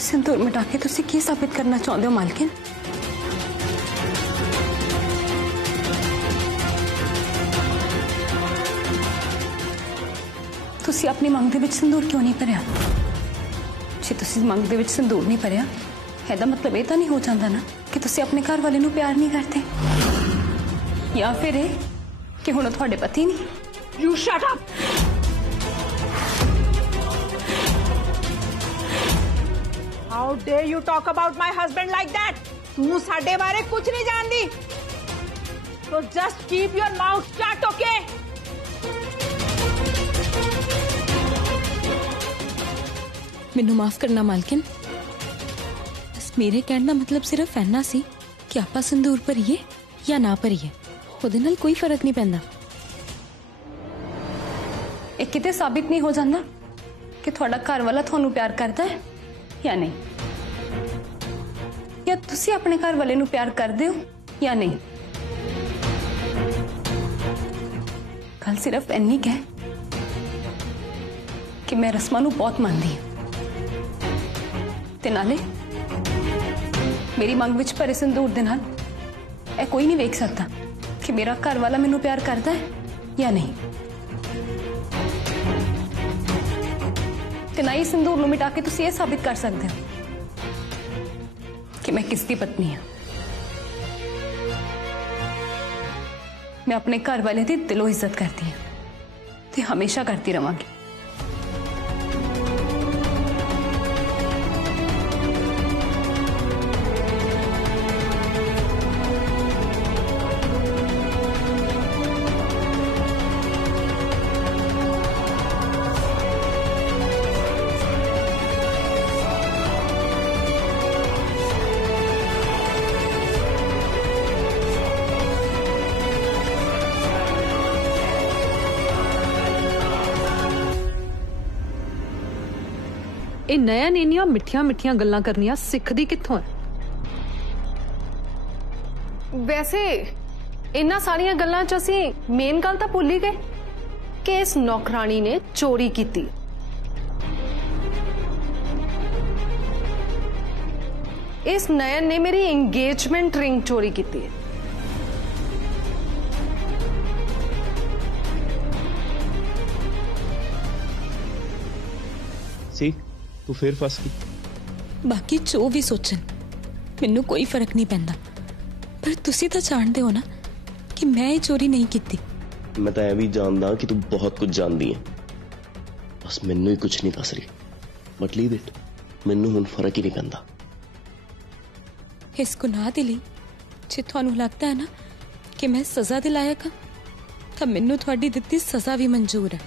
सिंदूर मिटा के तुसी की साबित करना चाहते हो मालकिन? तुसी अपनी मंग दे विच सिंदूर क्यों नहीं भरिया? जे तुसी मंग दे विच सिंदूर नहीं भरिया, ਇਹਦਾ मतलब ਇਹ ਤਾਂ नहीं हो जाता ना कि तुसी अपने घर वाले नूं प्यार नहीं करते, या फिर कि हुण तुहाडे पति नहीं? You shut up! How dare you talk about my husband like that? तू साडे बारे कुछ नहीं जानदी, so just keep your mouth shut, okay? मैनू माफ करना मालकिन, बस मेरे कहने का मतलब सिर्फ इन्ना सी कि आपां संदूर भरीए या ना भरीए, ਉਹਦੇ ਨਾਲ कोई फर्क नहीं पैंदा। ਇਹ ਕਿਤੇ साबित नहीं हो जाता कि ਤੁਹਾਡਾ घर वाला ਤੁਹਾਨੂੰ प्यार करता है या नहीं, या तुसी अपने घर वाले नूं प्यार करदे हो या नहीं। गल सिर्फ इन्नी कह कि मैं रस्मां नूं बहुत मानदी हां, ते नाले मेरी मंग विच भरे संदूर दे नाल ऐ कोई नहीं वेख सकता कि मेरा घर वाला मैनू प्यार करता है या नहीं। ते ना ही संदूर नूं मिटा के तुसीं ये साबित कर सकते हो कि मैं किसकी पत्नी हाँ। मैं अपने घर वाले की दिलों इज्जत करती हूँ ते हमेशा करती रहांगी। ਇਹ ਨयन ਇੰਨੀਆਂ ਮਿੱਠੀਆਂ ਮਿੱਠੀਆਂ ਗੱਲਾਂ ਕਰਨੀਆਂ ਸਿੱਖਦੀ ਕਿੱਥੋਂ ਹੈ? ਵੈਸੇ ਇੰਨਾ ਸਾਰੀਆਂ ਗੱਲਾਂ 'ਚ ਅਸੀਂ ਮੇਨ ਗੱਲ ਤਾਂ ਭੁੱਲ ਹੀ ਗਏ ਕਿ ਇਸ ਨੌਕਰਾਨੀ ਨੇ ਚੋਰੀ ਕੀਤੀ। ਇਸ ਨयन ਨੇ ਮੇਰੀ ਇੰਗੇਜਮੈਂਟ ਰਿੰਗ ਚੋਰੀ ਕੀਤੀ ਹੈ। सी तू फिर फस गई। बाकी जो भी सोचन मैनू कोई फर्क नहीं पैंदा, पर तुसी तो जानते हो ना कि मैं ये चोरी नहीं की। मैं तो भी जानदा कि तू बहुत कुछ जानदी है, बस मैनू ही कुछ नहीं दस रही। बट लीव इट, मैनू हुण फर्क ही नहीं पैंदा। इस गुनाह दे लई जे तुहानू लगता है ना कि मैं सजा दे लायक हाँ, तो मैनू तुहाडी दित्ती सजा भी मंजूर है।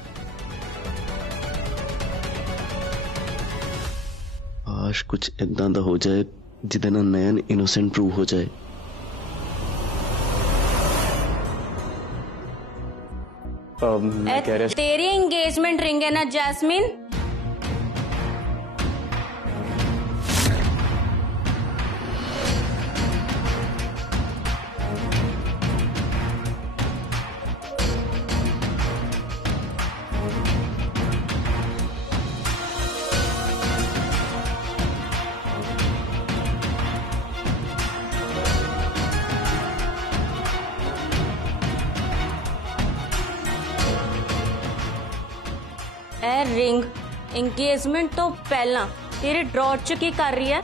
काश कुछ इदां दा हो जाए जिदे नाल नयन इनोसेंट प्रूव हो जाए। मैं कह रहा तेरी एंगेजमेंट रिंग है ना जैस्मिन? रिंग एंगेजमेंट तो पहला तेरे ड्रॉर च की कर रही है?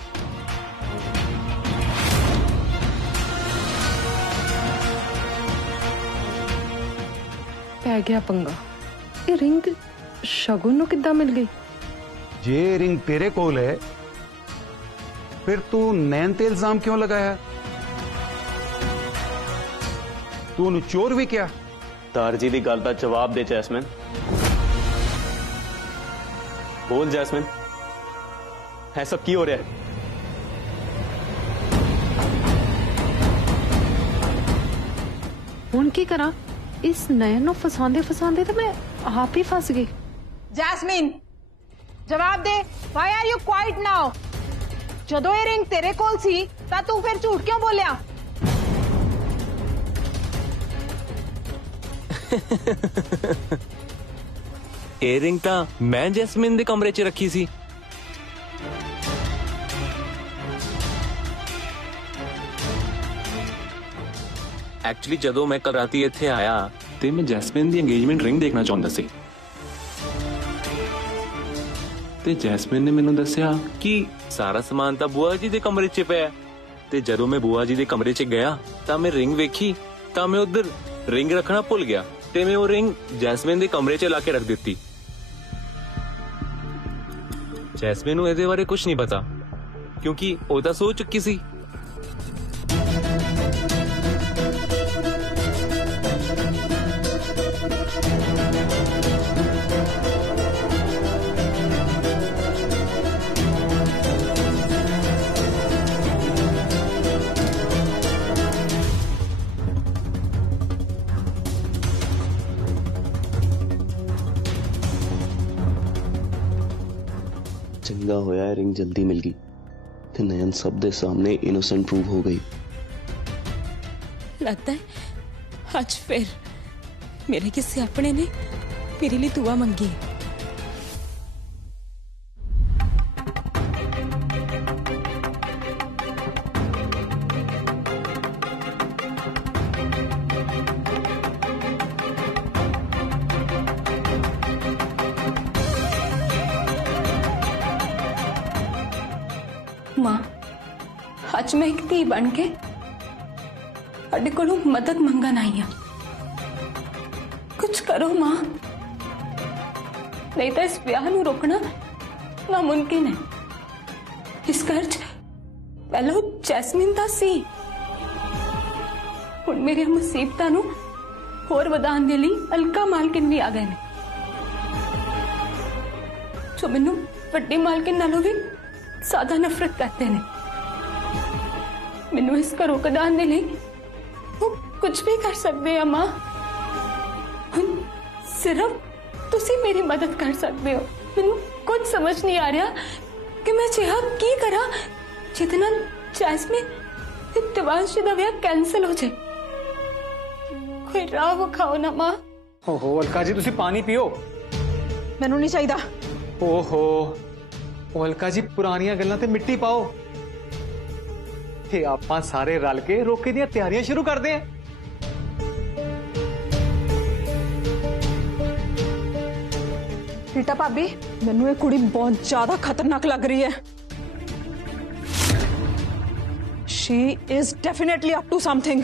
पै गया पंगा। ये रिंग शगुन नूं किद्दां मिल गई? जे रिंग तेरे कोल है फिर तू नयन ते इल्जाम क्यों लगाया? तू उन्हें चोर भी क्या? तारजी दी गल दा जवाब दे जैस्मिन। बोल जैस्मिन, है सब की हो रहा है? हुण की करा? इस नयन नूं फसांदे फसांदे तो मैं आप ही फस गई। जैस्मिन जवाब दे, why are you quiet now? जदों ये रिंग तेरे कोल सी तां तू फिर झूठ क्यों बोलिया? एयरिंग ता मैं जैस्मिन दे कमरे च रखी सी। एक्चुअली जदों मैं कल राती इत्थे आया ते मैं जैस्मिन दी एंगेजमेंट रिंग देखना चाਹੁੰਦਾ ਸੀ ਤੇ ਜੈਸਮਿਨ ਨੇ ਮੈਨੂੰ ਦੱਸਿਆ ਕਿ ਸਾਰਾ ਸਮਾਨ ਤਾਂ ਬੂਆ ਜੀ ਦੇ ਕਮਰੇ 'ਚ ਪਿਆ ਤੇ ਜਦੋਂ ਮੈਂ ਬੂਆ ਜੀ ਦੇ ਕਮਰੇ 'ਚ ਗਿਆ ਤਾਂ ਮੈਂ ਰਿੰਗ ਵੇਖੀ ਤਾਂ ਮੈਂ ਉਧਰ ਰਿੰਗ ਰੱਖਣਾ ਭੁੱਲ ਗਿਆ ਤੇ ਮੈਂ ਉਹ ਰਿੰਗ ਜੈਸਮਿਨ ਦੇ ਕਮਰੇ 'ਚ ਲਾ ਕੇ ਰੱਖ ਦਿੱਤੀ। ਜੈਸਮਿਨ ਨੂੰ ਇਹਦੇ ਬਾਰੇ ਕੁਝ ਨਹੀਂ ਪਤਾ ਕਿਉਂਕਿ ਉਹ ਤਾਂ ਸੋ ਚੁੱਕੀ ਸੀ। चंगा होया रिंग जल्दी मिल गई ते नयन सब दे सामने इनोसेंट प्रूव हो गई। लगता है आज फिर मेरे किसी अपने ने मेरे लिए दुआ मंगी है। मां अज मैं एक धी बन के तुहाडे कोलों मदद मंगन आई हां। कुछ करो मां, नहीं तो इस ब्याह नूं रोकना नामुमकिन है। इस घर च पहलों जैस्मिन दा सी, हुण मेरी मुसीबतां नूं होर वधाउण दे लई अलका मालकिन भी आ गए ने जो मैनूं वड्डी मालकिन नालों भी ज्यादा नफरत करते हैं। मैनू इस घरों कढाने दे लई वो कुछ भी कर सकते हैं मां। हुण सिर्फ तुसी मेरी मदद कर सकते हो। मैनू कुछ समझ नहीं आ रहा कि मैं जिहा की करा जितना जैस्मिन ते दिवांश दा विआह कैंसल हो जाए। कोई राह विखाओ ना मां। ओहो अलका जी तुसी पानी पियो। मैनू नहीं चाहिदा। ओहो अलका जी पुरानियां गल्लां ते मिट्टी पाओ। ये आपां सारे रल के रोके दियां तैयारियां शुरू करते हैं। रीटा भाभी मैनू ये कुड़ी बहुत ज्यादा खतरनाक लग रही है। She is definitely up to something.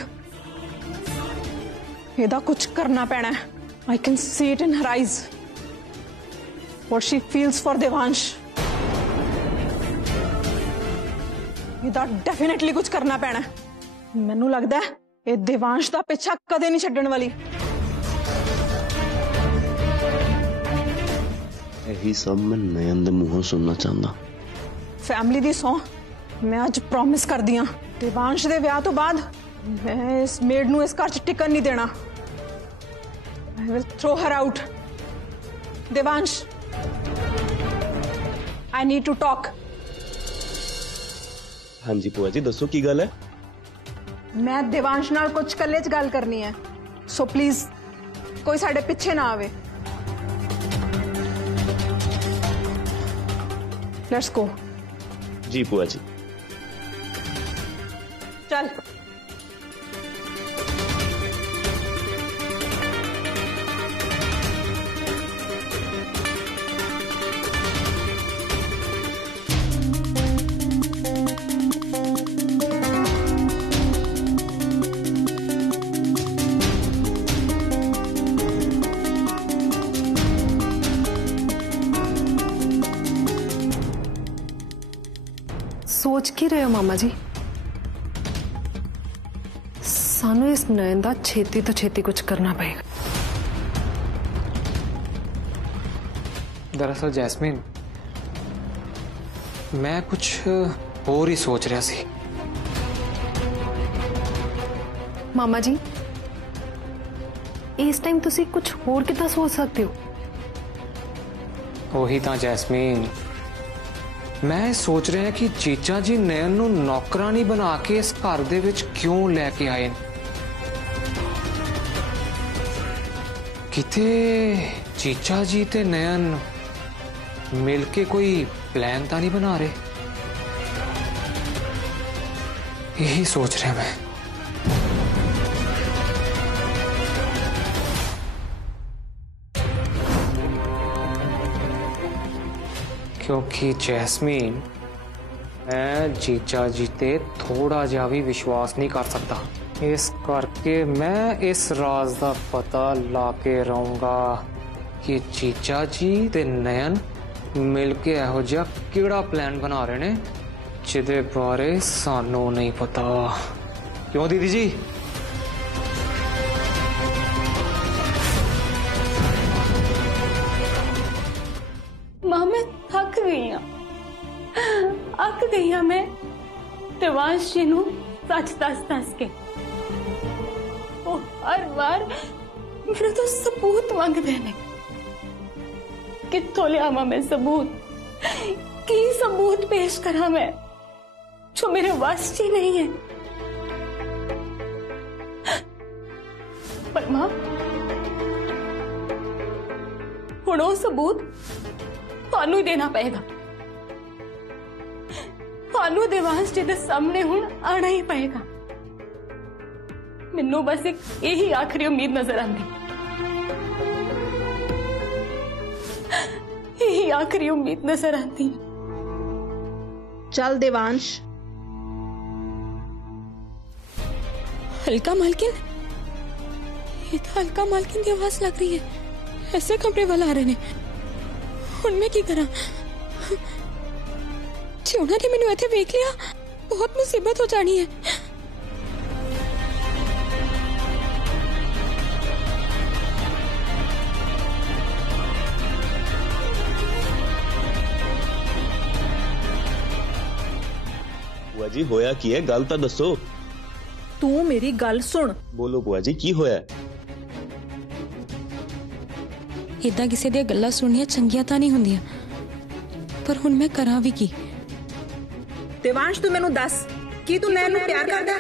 ਇਹਦਾ कुछ करना पैना है। I can see it in her eyes. What she feels for Devansh. ਇਹਦਾ डेफिनेटली कुछ करना पैना है। ਮੈਨੂੰ लगता है ये देवांश ਦਾ ਪਿੱਛਾ ਕਦੇ ਨਹੀਂ ਛੱਡਣ ਵਾਲੀ। यही सब मैं नयन दे मुंहों सुनना चाहता। फैमिली दी सौ मैं आज प्रॉमिस कर दिया देवांश दे विआह तो बाद मैं इस मेड नू इस घर च टिकन नहीं देना। I will throw her out. Devansh I need to talk. हाँ जी बुआ जी दसो की गल है। मैं देवांश नाल कुछ कल्ले च गल करनी है, सो प्लीज कोई साडे पिछे ना आवे। Let's go. जी बुआ जी। चल सोच की रहे हो मामा जी? सानू इस नयन दा छेती तो छेती कुछ करना पड़ेगा। दरअसल जैस्मिन मैं कुछ और ही सोच रहा सी। मामा जी इस टाइम तुसी कुछ होर कितना सोच सकते हो? वही तो जैस्मिन मैं सोच रहा कि चीचा जी नयन नू नौकरानी बना के इस घर दे विच क्यों लेके आए। किते चीचा जी ते नयन मिलके कोई प्लान तो नहीं बना रहे। यही सोच रहा मैं। क्योंकि जैस्मीन मैं जीजा जी ते थोड़ा जा भी विश्वास नहीं कर सकता। इस करके मैं इस राज का पता ला के रहूंगा कि जीजा जी ते नयन मिलके एहो जिहा किहड़ा प्लान बना रहे ने जिहदे बारे सानू नहीं पता। क्यों दीदी जी? मां मैं थक गई हाँ, अक गई हाँ मैं देवांश जी नू सच दस के। वो हर बार मेरे तो सबूत मांगते हैं। कित्थों लियावा मैं सबूत? की सबूत पेश करा मैं जो मेरे वश ही नहीं है? पर मां हुण वो सबूत थानू ही देना पएगा। थानू देवांश जी दे सामने हुण आना ही पएगा। मैनू बस एक यही आखिरी उम्मीद नजर आती, यही आखिरी उम्मीद नजर आती। चल देवांश। हल्का मालकिन, ये तो हल्का मालकिन की आवाज लग रही है। ऐसे कमरे वाला आ रहे ने, उनमें की करा? जे उन्होंने मैनू इत्थे वेख लिया बहुत मुसीबत हो जानी है। बुआ जी होया की है? गल तो दसो। तू मेरी गल सुन। बोलो बुआ जी की होया? इदा किसी दी गल्लां सुननियां चंगियां तां नहीं हुंदियां, पर हुण मैं करा भी की? देवांश तू मैनू दस कि तू नैन नू प्यार करदा?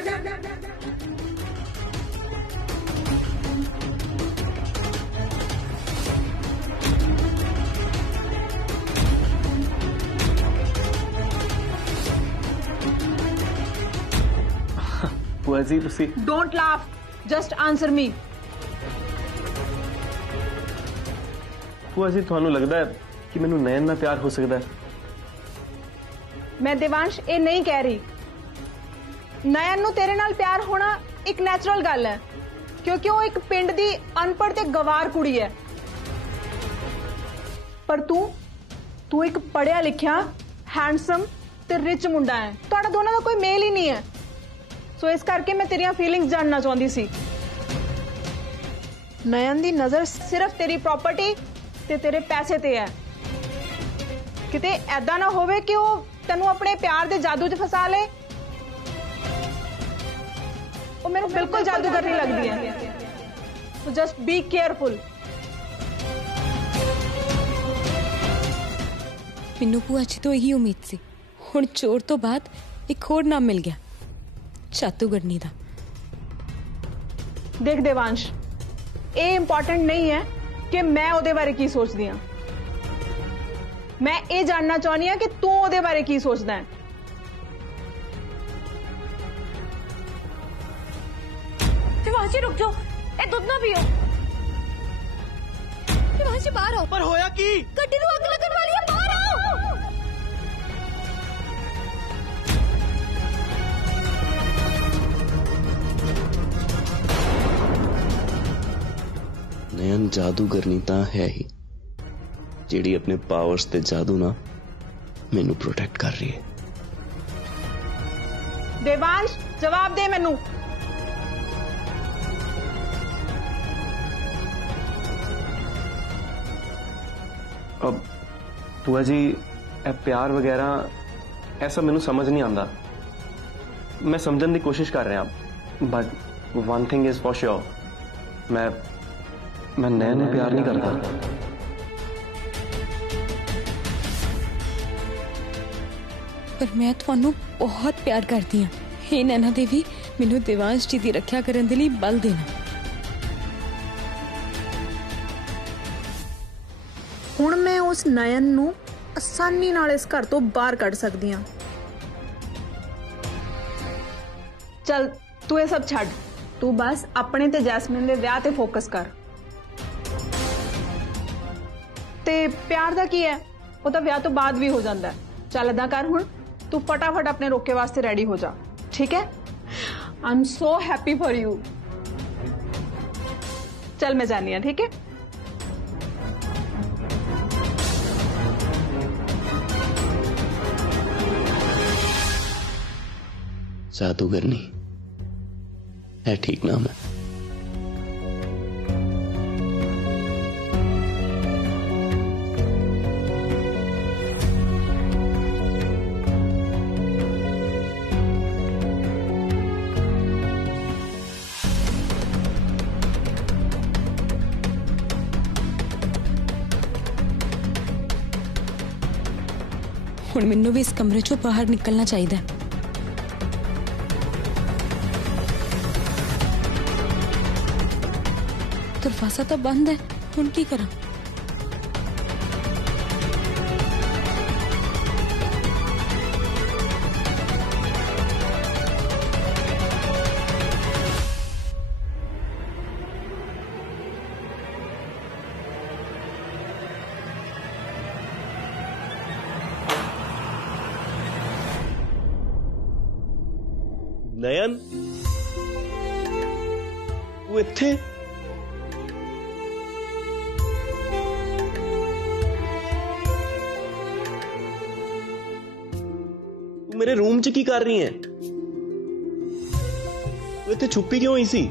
बुआ जी तुसी don't laugh, just answer me. बुआ जी थानू लगदा है कि मैनू नयन नाल प्यार हो सकदा है? मैं देवांश ये नहीं कह रही। नयन नू तेरे नाल प्यार होना एक नैचुरल गल है, क्योंकि वो एक पिंड दी अनपढ़ ते गवार कुड़ी है। पर तू एक पढ़िया लिखिया हैंडसम ते रिच मुंडा है। तुहाडा दोनों का कोई मेल ही नहीं है। सो इस करके मैं तेरिया फीलिंग्स जानना चाहती सी। नयन दी नजर सिर्फ तेरी प्रॉपर्टी ते तेरे पैसे ते है। किते ऐदा ना होवे कि वो तेनू अपने प्यार दे जादू च फसा ले। वो मेरे बिल्कुल जादूगर नहीं लगती है। तो जस्ट बी केयरफुल। मैनू भूआ जी तो यही उम्मीद सी। हुण चोर तो बाद एक होर नाम मिल गया, जादूगरनी दा। देख देवांश, ये इंपॉर्टेंट नहीं है कि मैं ओदे बारे की सोचदी हां। मैं ये जानना चाहनी हां कि तू ओदे बारे की सोचदा है। देवांश जी रुक जाओ, ए दूध ना पियो। देवांश जी बाहर आओ। पर होया की? गड्डी नू अग लगन वाली है, बाहर आओ। नयन जादूगरनी तां है ही जिहड़ी अपने पावर्स ते जादू ना मैनू प्रोटेक्ट कर रही है। देवांश जवाब दे मैनू। अब बुआ जी ए प्यार वगैरह ऐसा मैनू समझ नहीं आता। मैं समझने की कोशिश कर रहा, but one thing is for sure, मैं नयन नूं प्यार नहीं करता। पर मैं तुहानू बहुत प्यार करती हाँ। हे नैना देवी, मैनू देवांश जी की रक्षा करने के लिए बल देना। हुण मैं उस नयन नू आसानी नाल इस घर तो बाहर कढ सकदी हां। चल तू ये सब छड्ड, तू बस अपने ते जैस्मिन दे विआह ते फोकस कर। ते प्यार दा की है? वो तो ब्याह तो बाद भी हो जाता है। चल इदा कर हुण तू फटाफट अपने रोके वास्ते रेडी हो जा, ठीक है? I am so happy for you. चल मैं जानी है, ठीक है? जादूगरनी है ठीक नाम है। हुण मैनू भी इस कमरे चों बाहर निकलना चाहिए। दरवाजा तो बंद है, हुण की करा? नयन तू इत्थे? तू मेरे रूम च की कर रही है? तू इत्थे छुपी क्यों हुई सी?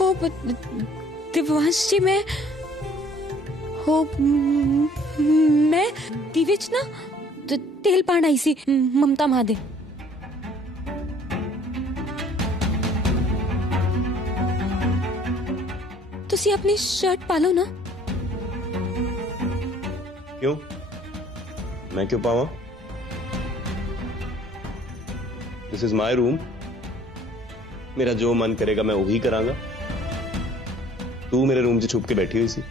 हो दिवांश जी, मैं दी विच ना तेल पाण आई सी ममता मां दे। तुसी अपनी शर्ट पालो ना। क्यों? मैं क्यों पावा? This is my room. मेरा जो मन करेगा मैं वही करांगा। तू मेरे रूम से छुप के बैठी हुई सी,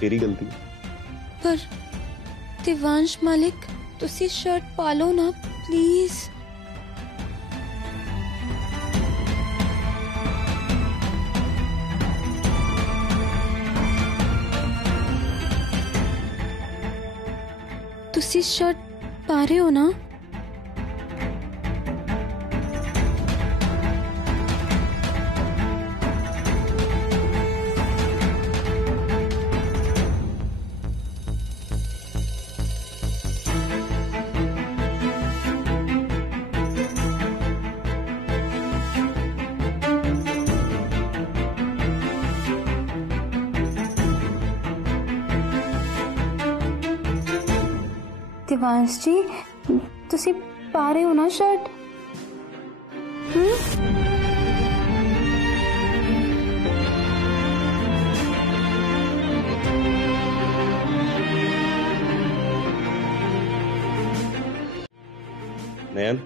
तेरी गलती। पर दिवांश मालिक, तुसी शर्ट पालो ना प्लीज। तुसी शर्ट पा रहे हो ना? दिवांश जी, तुसी पा रहे हो ना शर्ट? नयन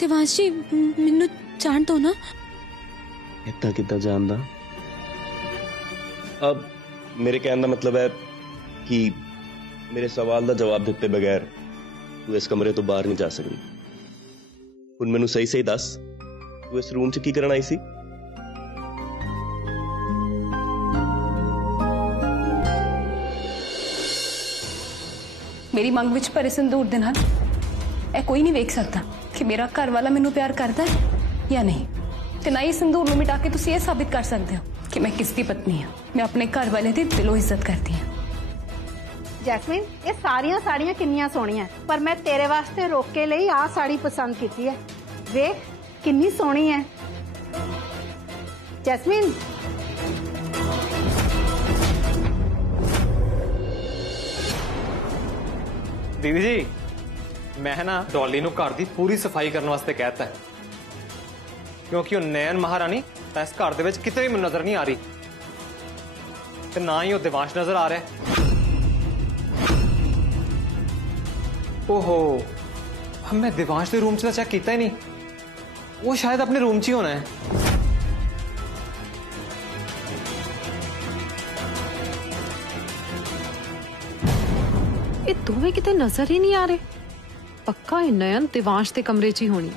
दिवांश जी, मैनू जान दो ना। इतना कितना जानदा? अब मेरे कहने का मतलब है कि मेरे सवाल का जवाब दिते बगैर तू इस कमरे तो बाहर नहीं जा सकती। हुण मैनू सही सही दस, तू इस रूम च की करन आई सी? मेरी मंग विच भरे संदूर दे नाल ए कोई नहीं वेख सकता कि मेरा घर वाला मैनू प्यार करता है या नहीं। ते ना ही संदूर नूं मिटा के तुसीं ये साबित कर सकते हो कि मैं किसकी पत्नी हाँ। मैं अपने घर वाले दी दिलों इज्जत करती हूँ। जैस्मीन, ये सारियां साड़ियां किन्नियां सोहणियां, पर मैं तेरे वास्ते रोके लई आ साड़ी पसंद की है। वेख किन्नी सोहनी है जैस्मीन। दीदी जी, मैं ना डॉली नूं घर दी पूरी सफाई करने वास्ते कहता है, क्योंकि वो नयन महारानी इस घर दे विच किते भी नजर नहीं आ रही, ते ना ही वो दिवांश नजर आ रहा है। ओहो, मैं दिवांश के रूम च चेक किया ही नहीं, वो शायद अपने रूम च ही होना है। ये दोवें किते नजर ही नहीं आ रहे। पक्का ये नयन दिवांश के कमरे च ही होनी।